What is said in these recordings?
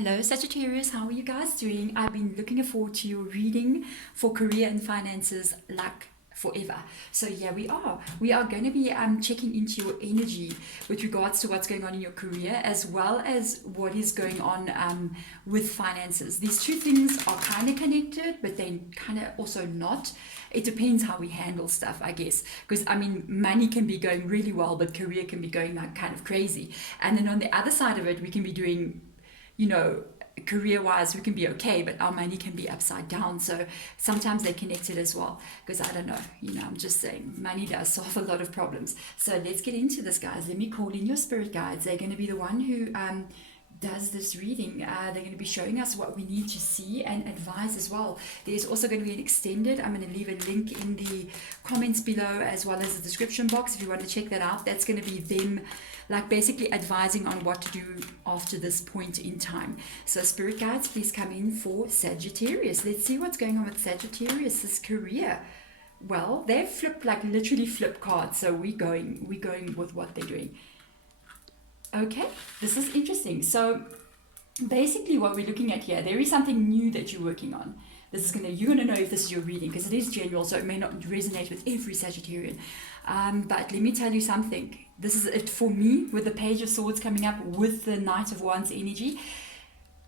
Hello Sagittarius, how are you guys doing? I've been looking forward to your reading for career and finances like forever. So yeah, we are going to be checking into your energy with regards to what's going on in your career, as well as what is going on with finances. These two things are kind of connected, but they kind of also not. It depends how we handle stuff, I guess, because I mean money can be going really well, but career can be going like kind of crazy. And then on the other side of it, we can be doing, career wise, we can be okay, but our money can be upside down. So sometimes they're connected as well, because I don't know, I'm just saying money does solve a lot of problems. So let's get into this, guys. Let me call in your spirit guides. They're going to be the one who does this reading. They're going to be showing us what we need to see and advise as well. There's also going to be an extended, I'm going to leave a link in the comments below as well as the description box if you want to check that out. That's going to be them like basically advising on what to do after this point in time. So spirit guides, please come in for Sagittarius. Let's see what's going on with Sagittarius' career. Well, they've flipped, like literally flipped cards, so we're going with what they're doing. Okay, this is interesting. So basically what we're looking at here, there is something new that you're working on. You're gonna know if this is your reading, because it is general, so it may not resonate with every Sagittarian. But let me tell you something. This is it for me, with the Page of Swords coming up with the Knight of Wands energy.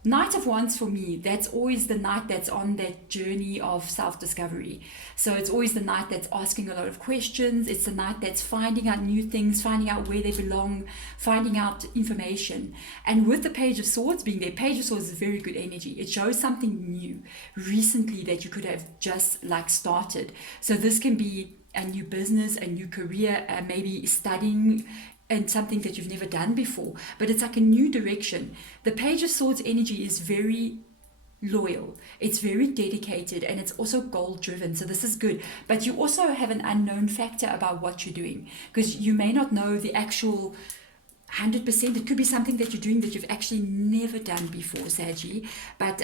Knight of Wands for me, that's always the knight that's on that journey of self-discovery. So it's always the knight that's asking a lot of questions. It's the knight that's finding out new things, finding out where they belong, finding out information. And with the Page of Swords being there, Page of Swords is very good energy. It shows something new recently that you could have just like started. So this can be a new business, a new career, maybe studying and something that you've never done before, but it's like a new direction. The Page of Swords energy is very loyal, it's very dedicated, and it's also goal driven. So this is good, but you also have an unknown factor about what you're doing, because you may not know the actual 100%. It could be something that you're doing that you've actually never done before, Saggy, but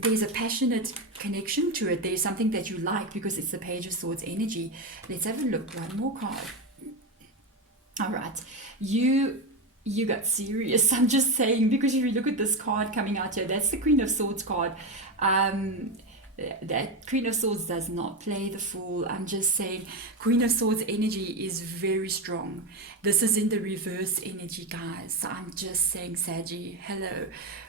there's a passionate connection to it. There's something that you like because it's the Page of Swords energy. Let's have a look. One more card. All right, you got serious. I'm just saying, because if you look at this card coming out here, that's the Queen of Swords card. That Queen of Swords does not play the fool. I'm just saying Queen of Swords energy is very strong. This is in the reverse energy, guys. So I'm just saying, Saggy, hello,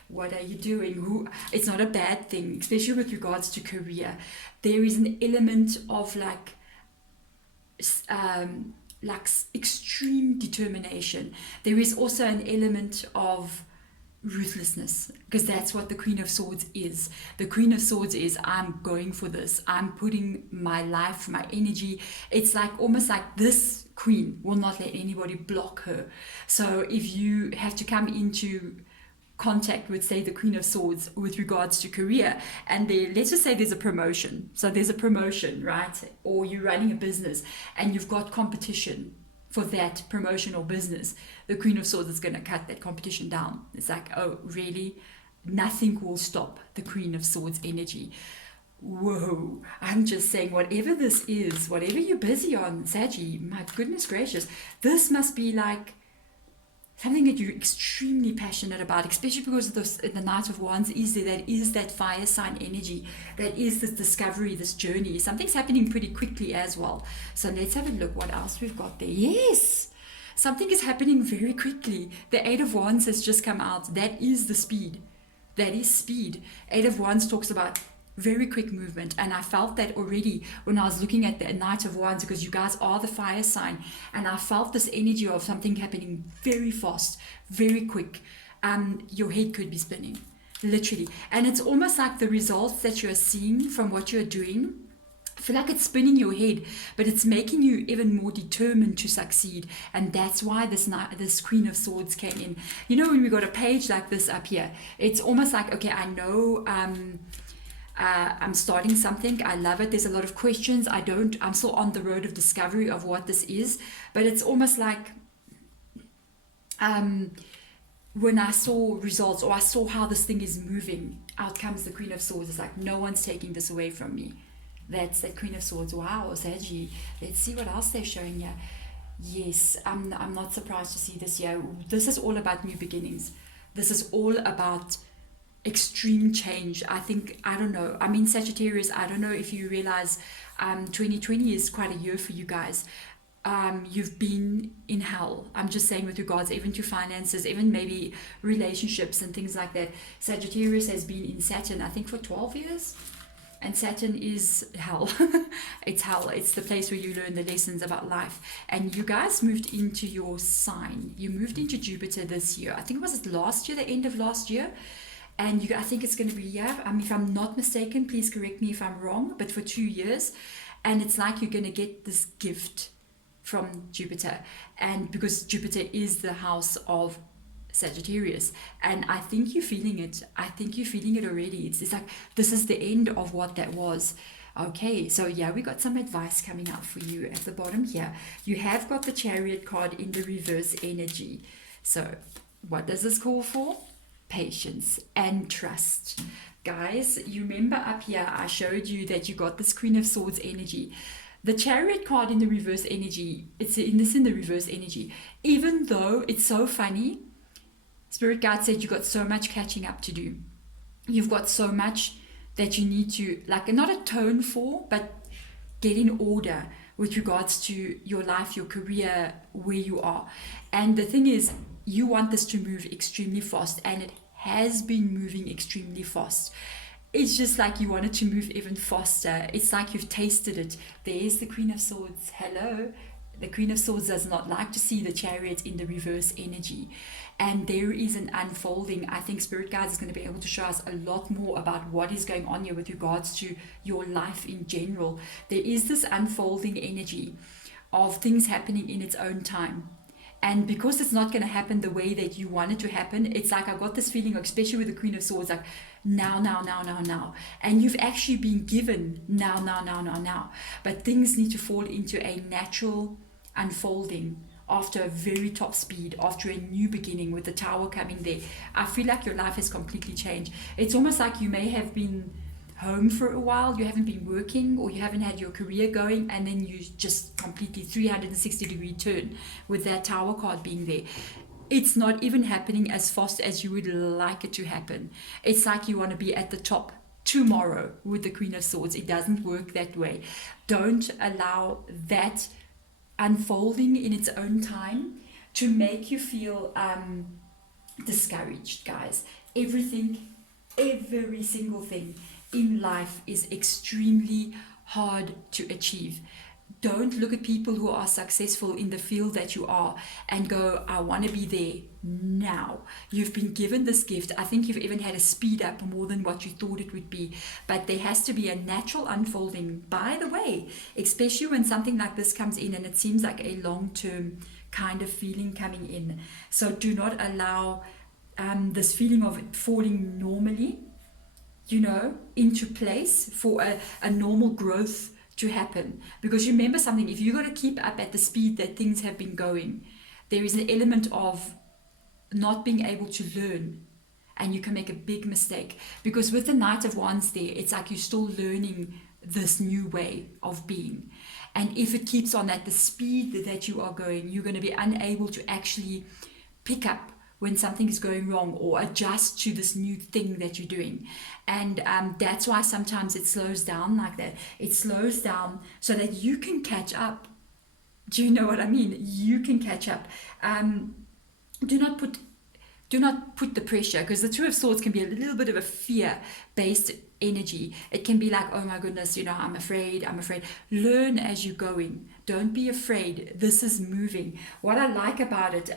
what are you doing? It's not a bad thing, especially with regards to career. There is an element of like extreme determination. There is also an element of ruthlessness, because that's what the Queen of Swords is. The Queen of Swords is, I'm going for this. I'm putting my life, my energy. It's like almost like this queen will not let anybody block her. So if you have to come into contact with, say, the Queen of Swords with regards to career, and let's just say there's a promotion. So there's a promotion, right? Or you're running a business and you've got competition for that promotion or business. The Queen of Swords is going to cut that competition down. It's like, oh, really? Nothing will stop the Queen of Swords energy. Whoa, I'm just saying, whatever this is, whatever you're busy on, Saggy, my goodness gracious, this must be like something that you're extremely passionate about, especially because the Knight of Wands is there. That is that fire sign energy. That is this discovery, this journey. Something's happening pretty quickly as well. So let's have a look what else we've got there. Yes, something is happening very quickly. The Eight of Wands has just come out. That is the speed. That is speed. Eight of Wands talks about very quick movement, and I felt that already when I was looking at the Knight of Wands, because you guys are the fire sign, and I felt this energy of something happening very fast, very quick. Your head could be spinning, literally, and it's almost like the results that you're seeing from what you're doing, I feel like it's spinning your head, but it's making you even more determined to succeed. And that's why this Queen of Swords came in. When we got a page like this up here, it's almost like, okay, I know I'm starting something. I love it. There's a lot of questions. I'm still on the road of discovery of what this is, but it's almost like when I saw results, or I saw how this thing is moving, out comes the Queen of Swords. It's like, no one's taking this away from me. That's that Queen of Swords. Wow, Saggy. Let's see what else they're showing here. Yes, I'm not surprised to see this here. This is all about new beginnings. This is all about extreme change. I think, I don't know, I mean, Sagittarius, I don't know if you realize 2020 is quite a year for you guys. You've been in hell. I'm just saying, with regards even to finances, even maybe relationships and things like that. Sagittarius has been in Saturn, I think, for 12 years. And Saturn is hell. It's hell. It's the place where you learn the lessons about life. And you guys moved into your sign. You moved into Jupiter this year. I think, was it last year, the end of last year? And I think it's going to be, yeah, if I'm not mistaken, please correct me if I'm wrong, but for 2 years. And it's like you're going to get this gift from Jupiter. And because Jupiter is the house of Sagittarius, and I think you're feeling it. I think you're feeling it already. It's like this is the end of what that was. Okay, so yeah, we got some advice coming out for you at the bottom here. You have got the Chariot card in the reverse energy. So what does this call for? Patience and trust. Guys, you remember up here I showed you that you got this Queen of Swords energy. The Chariot card in the reverse energy, it's in the reverse energy. Even though it's so funny, Spirit Guide said you got so much catching up to do. You've got so much that you need to, like, not atone for, but get in order with regards to your life, your career, where you are. And the thing is, you want this to move extremely fast, and it has been moving extremely fast. It's just like you want it to move even faster. It's like you've tasted it. There's the Queen of Swords. Hello. The Queen of Swords does not like to see the Chariot in the reverse energy. And there is an unfolding. I think Spirit Guides is going to be able to show us a lot more about what is going on here with regards to your life in general. There is this unfolding energy of things happening in its own time. And because it's not going to happen the way that you want it to happen, it's like I got this feeling, especially with the Queen of Swords, like now. And you've actually been given now. But things need to fall into a natural unfolding after a very top speed, after a new beginning with the Tower coming there. I feel like your life has completely changed. It's almost like you may have been home for a while, you haven't been working, or you haven't had your career going, and then you just completely 360-degree turn with that Tower card being there. It's not even happening as fast as you would like it to happen. It's like you want to be at the top tomorrow with the Queen of Swords. It doesn't work that way. Don't allow that unfolding in its own time to make you feel discouraged, guys. Every single thing in life is extremely hard to achieve. Don't look at people who are successful in the field that you are and go, I want to be there now. You've been given this gift. I think you've even had a speed up more than what you thought it would be. But there has to be a natural unfolding, by the way, especially when something like this comes in and it seems like a long-term kind of feeling coming in. So do not allow this feeling of it falling normally, into place for a normal growth to happen. Because remember something, if you got to keep up at the speed that things have been going, there is an element of not being able to learn, and you can make a big mistake. Because with the Knight of Wands there, it's like you're still learning this new way of being. And if it keeps on at the speed that you are going, you're going to be unable to actually pick up when something is going wrong or adjust to this new thing that you're doing. And that's why sometimes it slows down like that. It slows down so that you can catch up. Do you know what I mean? You can catch up. Do not put the pressure, because the Two of Swords can be a little bit of a fear-based energy. It can be like, oh my goodness, I'm afraid. Learn as you're going. Don't be afraid. This is moving. What I like about it,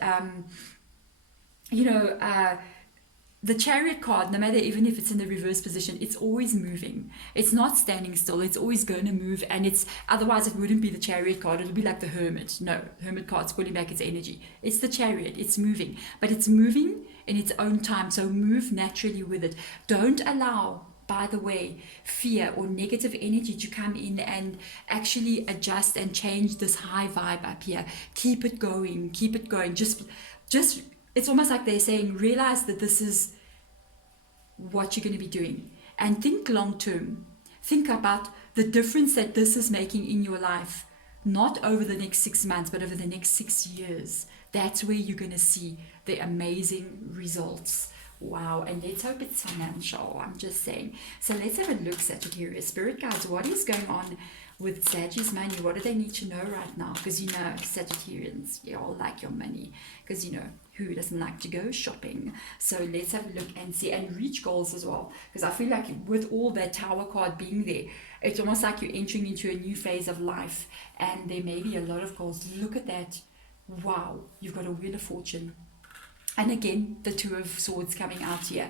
the Chariot card, no matter even if it's in the reverse position, it's always moving. It's not standing still. It's always going to move, and otherwise it wouldn't be the Chariot card. It'll be like the Hermit. No, Hermit card's pulling back its energy. It's the Chariot. It's moving, but it's moving in its own time. So move naturally with it. Don't allow, by the way, fear or negative energy to come in and actually adjust and change this high vibe up here. Keep it going. Just it's almost like they're saying, realize that this is what you're going to be doing, and think long term. Think about the difference that this is making in your life, not over the next 6 months, but over the next 6 years. That's where you're going to see the amazing results Wow, and let's hope it's financial. I'm just saying. So let's have a look, Sagittarius. Spirit guides, what is going on with Sagittarius money? What do they need to know right now? Because you know, Sagittarians, you all like your money. Because you know, who doesn't like to go shopping? So let's have a look and see, and reach goals as well. Because I feel like with all that Tower card being there, it's almost like you're entering into a new phase of life, and there may be a lot of goals. Look at that. Wow, you've got a Wheel of Fortune. And again, the Two of Swords coming out here.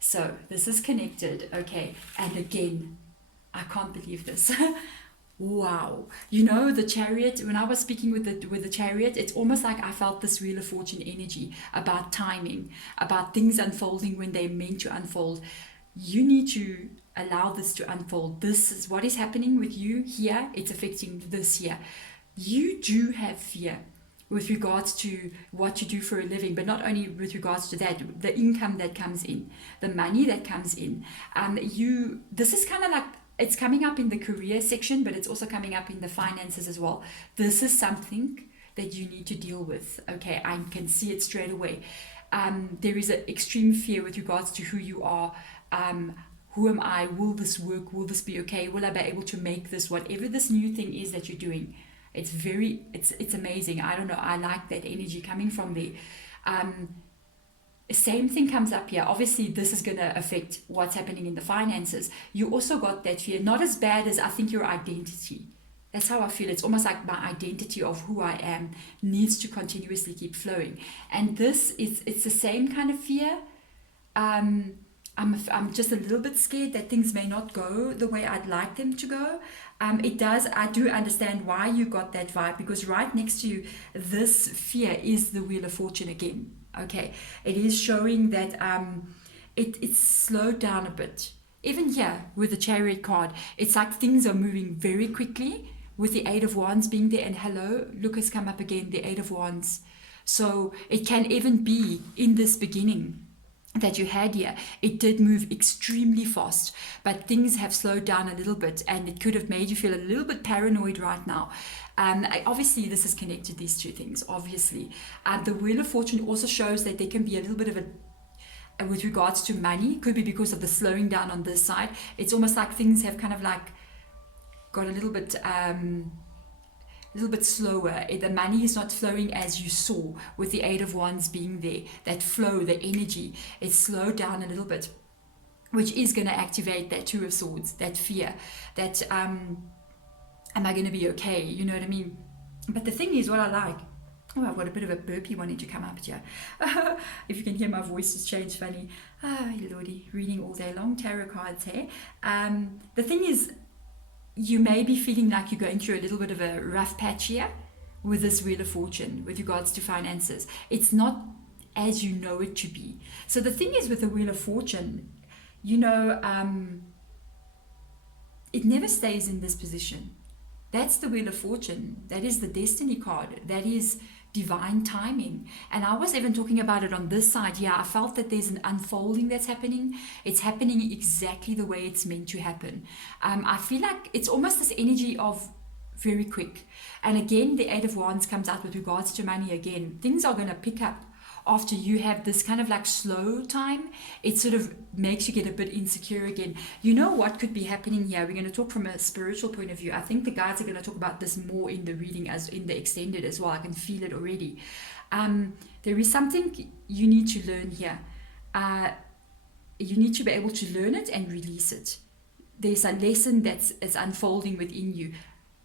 So this is connected, okay. And again, I can't believe this. Wow. You know, the Chariot, when I was speaking with the Chariot, it's almost like I felt this Wheel of Fortune energy about timing, about things unfolding when they're meant to unfold. You need to allow this to unfold. This is what is happening with you here. It's affecting this here. You do have fear with regards to what you do for a living, but not only with regards to that, the income that comes in, the money that comes in. This is kind of like, it's coming up in the career section, but it's also coming up in the finances as well. This is something that you need to deal with. Okay, I can see it straight away. There is an extreme fear with regards to who you are. Who am I? Will this work? Will this be okay? Will I be able to make this? Whatever this new thing is that you're doing, it's amazing. I don't know. I like that energy coming from there. Same thing comes up here. Obviously, this is going to affect what's happening in the finances. You also got that fear, not as bad as I think your identity. That's how I feel. It's almost like my identity of who I am needs to continuously keep flowing. And it's the same kind of fear. I'm just a little bit scared that things may not go the way I'd like them to go. I do understand why you got that vibe, because right next to you, this fear is the Wheel of Fortune again. Okay, it is showing that it's slowed down a bit. Even here with the Chariot card, it's like things are moving very quickly with the Eight of Wands being there. And hello, look, has come up again, the Eight of Wands. So it can even be in this beginning that you had here, it did move extremely fast, but things have slowed down a little bit, and it could have made you feel a little bit paranoid right now. Obviously, this is connected, these two things, obviously. The Wheel of Fortune also shows that there can be a little bit of with regards to money, could be because of the slowing down on this side. It's almost like things have kind of like got a little bit slower. The money is not flowing as you saw with the Eight of Wands being there. That flow, the energy, it's slowed down a little bit, which is going to activate that Two of Swords, that fear, that am I going to be okay? You know what I mean? But the thing is, what I like, I've got a bit of a burpee wanting to come up here. If you can hear my voice has changed funny. Lordy, reading all day long, tarot cards here. The thing is, you may be feeling like you're going through a little bit of a rough patch here with this Wheel of Fortune with regards to finances. It's not as you know it to be. So the thing is with the Wheel of Fortune, you know, it never stays in this position. That's the Wheel of Fortune. That is the Destiny card. That is divine timing. And I was even talking about it on this side. Yeah, I felt that there's an unfolding that's happening. It's happening exactly the way it's meant to happen. I feel like it's almost this energy of very quick. And again, the Eight of Wands comes out with regards to money again. Things are going to pick up after you have this kind of like slow time. It sort of makes you get a bit insecure again. You know what could be happening here? We're going to talk from a spiritual point of view. I think the guides are going to talk about this more in the reading as in the extended as well. I can feel it already. There is something you need to learn here. You need to be able to learn it and release it. There's a lesson that's unfolding within you.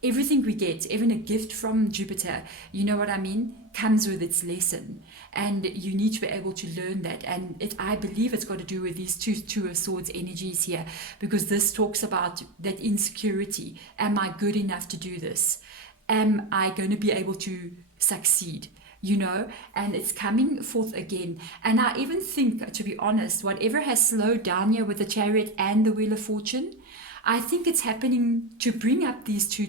Everything we get, even a gift from Jupiter, you know what I mean, comes with its lesson. And you need to be able to learn that. And I believe it's got to do with these two of Swords energies here, because this talks about that insecurity. Am I good enough to do this? Am I going to be able to succeed? You know, and it's coming forth again. And I even think, to be honest, whatever has slowed down here with the Chariot and the Wheel of Fortune, I think it's happening to bring up these two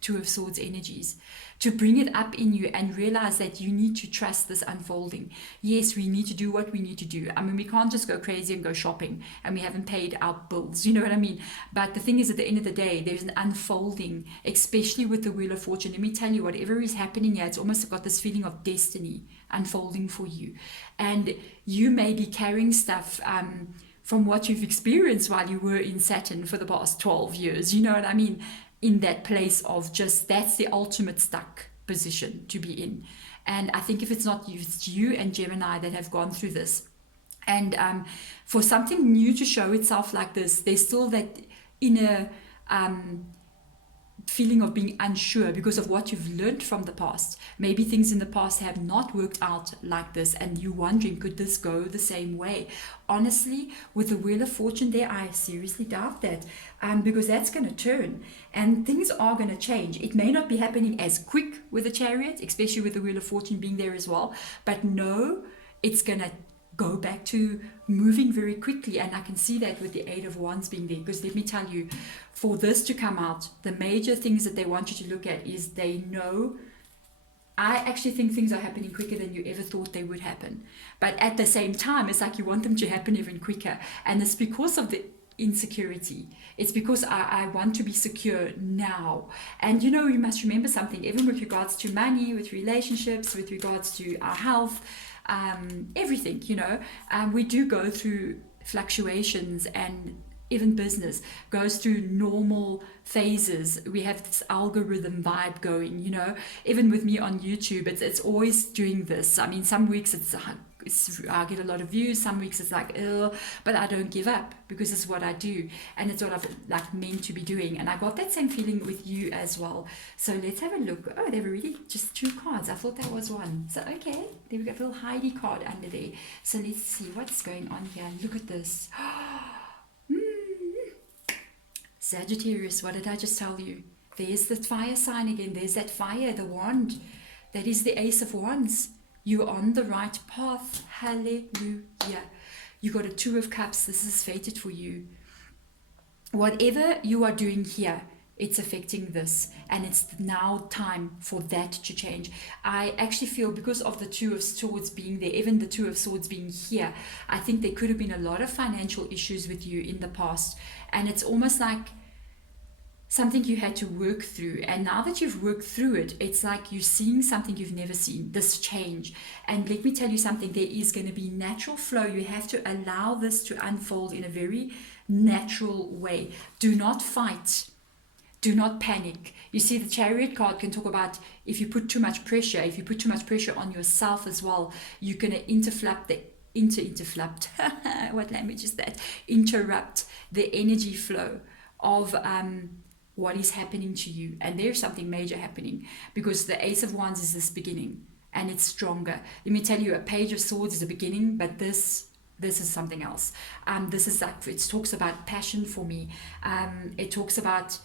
Two of Swords energies, to bring it up in you and realize that you need to trust this unfolding. Yes, we need to do what we need to do. I mean, we can't just go crazy and go shopping and we haven't paid our bills, you know what I mean? But the thing is, at the end of the day, there's an unfolding, especially with the Wheel of Fortune. Let me tell you, whatever is happening here, it's almost got this feeling of destiny unfolding for you. And you may be carrying stuff from what you've experienced while you were in Saturn for the past 12 years, you know what I mean? In that place of just, that's the ultimate stuck position to be in. And I think if it's not you, it's you and Gemini that have gone through this. And for something new to show itself like this, there's still that inner feeling of being unsure because of what you've learned from the past. Maybe things in the past have not worked out like this and you're wondering, could this go the same way? Honestly, with the Wheel of Fortune there, I seriously doubt that, because that's going to turn and things are going to change. It may not be happening as quick with the Chariot, especially with the Wheel of Fortune being there as well, but no, it's going to go back to moving very quickly. And I can see that with the Eight of Wands being there, because let me tell you, for this to come out, the major things that they want you to look at is they know, I actually think things are happening quicker than you ever thought they would happen. But at the same time, it's like you want them to happen even quicker. And it's because of the insecurity. It's because I want to be secure now. And you know, you must remember something, even with regards to money, with relationships, with regards to our health, everything, you know, we do go through fluctuations, and even business goes through normal phases. We have this algorithm vibe going, you know, even with me on YouTube, it's always doing this. I mean, some weeks I get a lot of views, some weeks it's like, but I don't give up because it's what I do and it's what I've like meant to be doing. And I got that same feeling with you as well. So let's have a look. Oh, they were really just 2 cards. I thought that was one. So okay, there we go, a little Heidi card under there. So let's see what's going on here. Look at this. Sagittarius, what did I just tell you? There's the fire sign again. There's that fire, the wand. That is the Ace of Wands. You're on the right path. Hallelujah. You got a 2 of Cups. This is fated for you. Whatever you are doing here, it's affecting this. And it's now time for that to change. I actually feel because of the 2 of Swords being there, even the 2 of Swords being here, I think there could have been a lot of financial issues with you in the past. And it's almost like something you had to work through, and now that you've worked through it, it's like you're seeing something you've never seen, this change. And let me tell you something, there is going to be natural flow. You have to allow this to unfold in a very natural way. Do not fight, do not panic. You see, the Chariot card can talk about if you put too much pressure, if you put too much pressure on yourself as well, you're going to interrupt what language is that? Interrupt the energy flow of what is happening to you. And there's something major happening, because the Ace of Wands is this beginning and it's stronger. Let me tell you, a Page of Swords is a beginning, but this is something else. This is like, it talks about passion for me. It talks about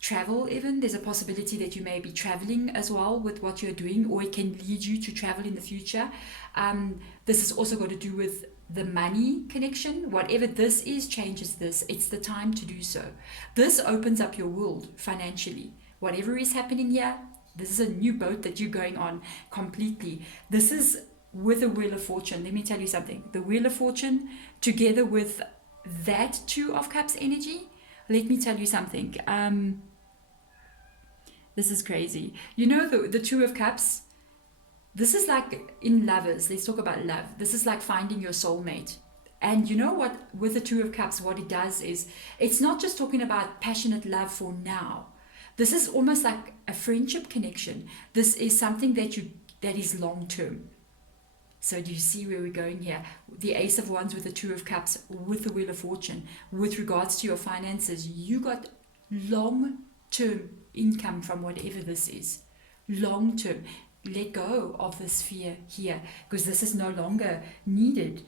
travel. Even there's a possibility that you may be traveling as well with what you're doing, or it can lead you to travel in the future. This has also got to do with the money connection. Whatever this is changes this. It's the time to do so. This opens up your world financially. Whatever is happening here, this is a new boat that you're going on completely. This is with the Wheel of Fortune. Let me tell you something. The Wheel of Fortune together with that 2 of Cups energy, let me tell you something. This is crazy. You know, the 2 of Cups, this is like in lovers. Let's talk about love. This is like finding your soulmate. And you know what, with the 2 of Cups, what it does is, it's not just talking about passionate love for now. This is almost like a friendship connection. This is something that is long term. So do you see where we're going here? The Ace of Wands with the 2 of Cups, with the Wheel of Fortune. With regards to your finances, you got long term income from whatever this is. Long term. Let go of this fear here, because this is no longer needed.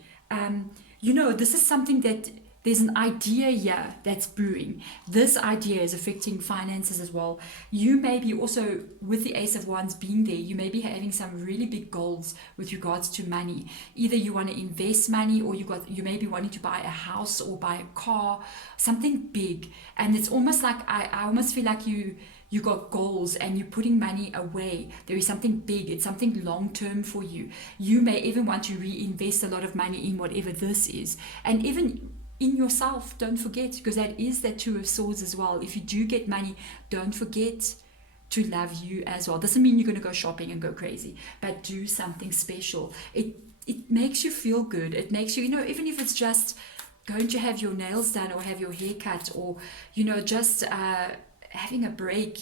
You know, this is something that there's an idea here that's brewing. This idea is affecting finances as well. You may be also, with the Ace of Wands being there, you may be having some really big goals with regards to money. Either you want to invest money, or you may be wanting to buy a house or buy a car, something big. And it's almost like I almost feel like you got goals and you're putting money away. There is something big, it's something long term for you. You may even want to reinvest a lot of money in whatever this is. And even in yourself, don't forget, because that is that Two of Swords as well. If you do get money, don't forget to love you as well. Doesn't mean you're going to go shopping and go crazy, but do something special. It makes you feel good. It makes you, even if it's just going to have your nails done or have your hair cut, or just having a break.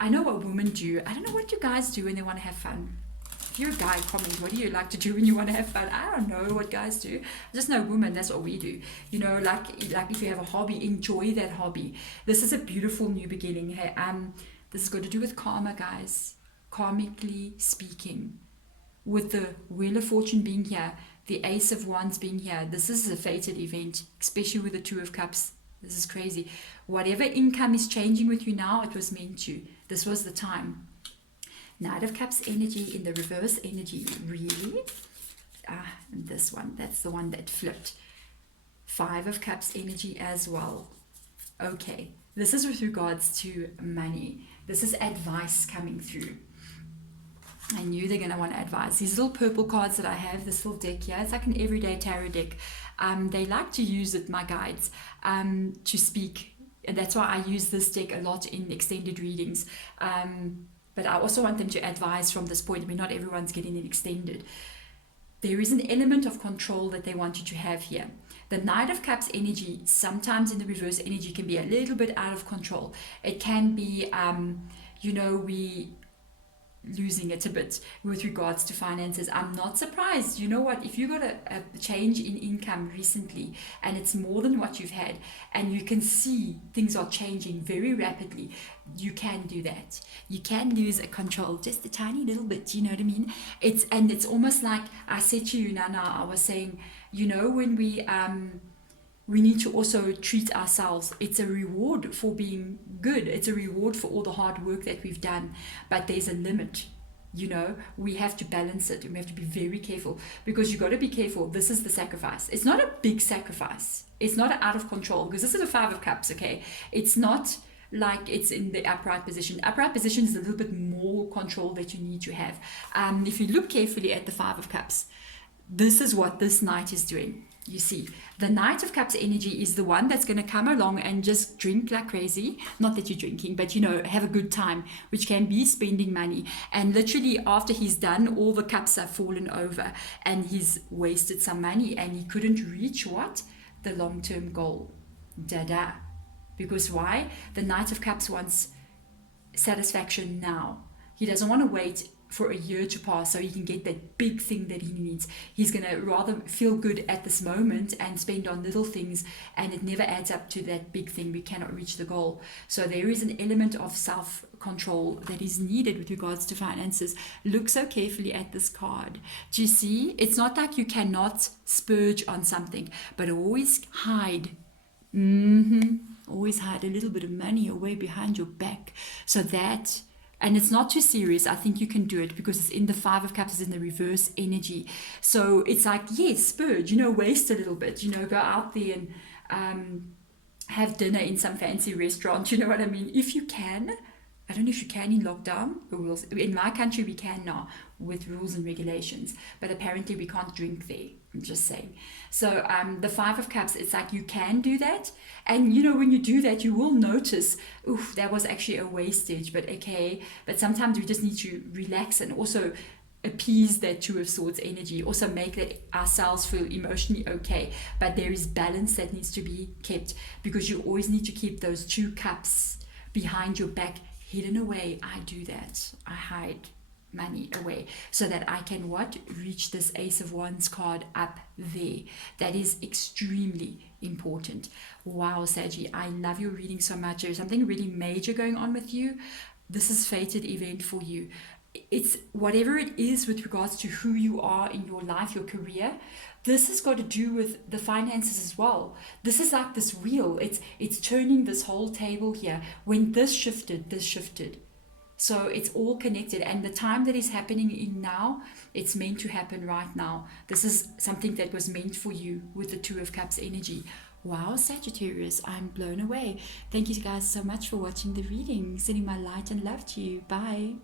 I know what women do. I don't know what you guys do when they want to have fun. If you're a guy, comment, what do you like to do when you want to have fun? I don't know what guys do. I just know women, that's what we do. Like if you have a hobby, enjoy that hobby. This is a beautiful new beginning. Hey, this is got to do with karma, guys. Karmically speaking. With the Wheel of Fortune being here, the Ace of Wands being here, this is a fated event, especially with the Two of Cups. This is crazy. Whatever income is changing with you now, it was meant to. This was the time. Knight of Cups energy in the reverse energy. Really? This one, that's the one that flipped. Five of Cups energy as well. Okay, this is with regards to money. This is advice coming through. I knew they're going to want to advise. These little purple cards that I have, this little deck here, it's like an everyday tarot deck. They like to use it, my guides, to speak. And that's why I use this deck a lot in extended readings. But I also want them to advise from this point. I mean, not everyone's getting it extended. There is an element of control that they want you to have here. The Knight of Cups energy, sometimes in the reverse energy, can be a little bit out of control. It can be, we losing it a bit with regards to finances. I'm not surprised. You know what? If you got a change in income recently and it's more than what you've had, and you can see things are changing very rapidly, you can do that. You can lose a control just a tiny little bit. You know what I mean? It's almost like I said to you, Nana. I was saying, when we need to also treat ourselves. It's a reward for being good. It's a reward for all the hard work that we've done. But there's a limit. We have to balance it, and we have to be very careful, because you got to be careful. This is the sacrifice. It's not a big sacrifice. It's not out of control, because this is a Five of Cups, okay? It's not like it's in the upright position. Upright position is a little bit more control that you need to have. If you look carefully at the Five of Cups, this is what this Knight is doing. You see, the Knight of Cups energy is the one that's going to come along and just drink like crazy. Not that you're drinking, but have a good time, which can be spending money. And literally after he's done, all the cups have fallen over and he's wasted some money, and he couldn't reach what? The long-term goal. Dada. Because why? The Knight of Cups wants satisfaction now. He doesn't want to wait for a year to pass so he can get that big thing that he needs. He's going to rather feel good at this moment and spend on little things, and it never adds up to that big thing. We cannot reach the goal. So there is an element of self-control that is needed with regards to finances. Look so carefully at this card. Do you see? It's not like you cannot splurge on something, but always hide. Always hide a little bit of money away behind your back, so that... And it's not too serious. I think you can do it because it's in the Five of Cups, it's in the reverse energy. So it's like, yes, splurge, waste a little bit, go out there and have dinner in some fancy restaurant. You know what I mean? If you can. I don't know if you can in lockdown. In my country, we can now with rules and regulations. But apparently we can't drink there. I'm just saying. So the Five of Cups, it's like you can do that. And, when you do that, you will notice, oof, that was actually a wastage. But okay. But sometimes we just need to relax and also appease that Two of Swords energy. Also make that ourselves feel emotionally okay. But there is balance that needs to be kept, because you always need to keep those two cups behind your back hidden away. I do that. I hide money away so that I can reach this Ace of Wands card up there. That is extremely important. Wow, Saggy, I love your reading so much. There's something really major going on with you. This is fated event for you. It's whatever it is with regards to who you are in your life, your career. This has got to do with the finances as well. This is like this wheel. It's turning this whole table here. When this shifted, this shifted. So it's all connected. And the time that is happening in now, it's meant to happen right now. This is something that was meant for you with the Two of Cups energy. Wow, Sagittarius, I'm blown away. Thank you guys so much for watching the reading. Sending my light and love to you. Bye.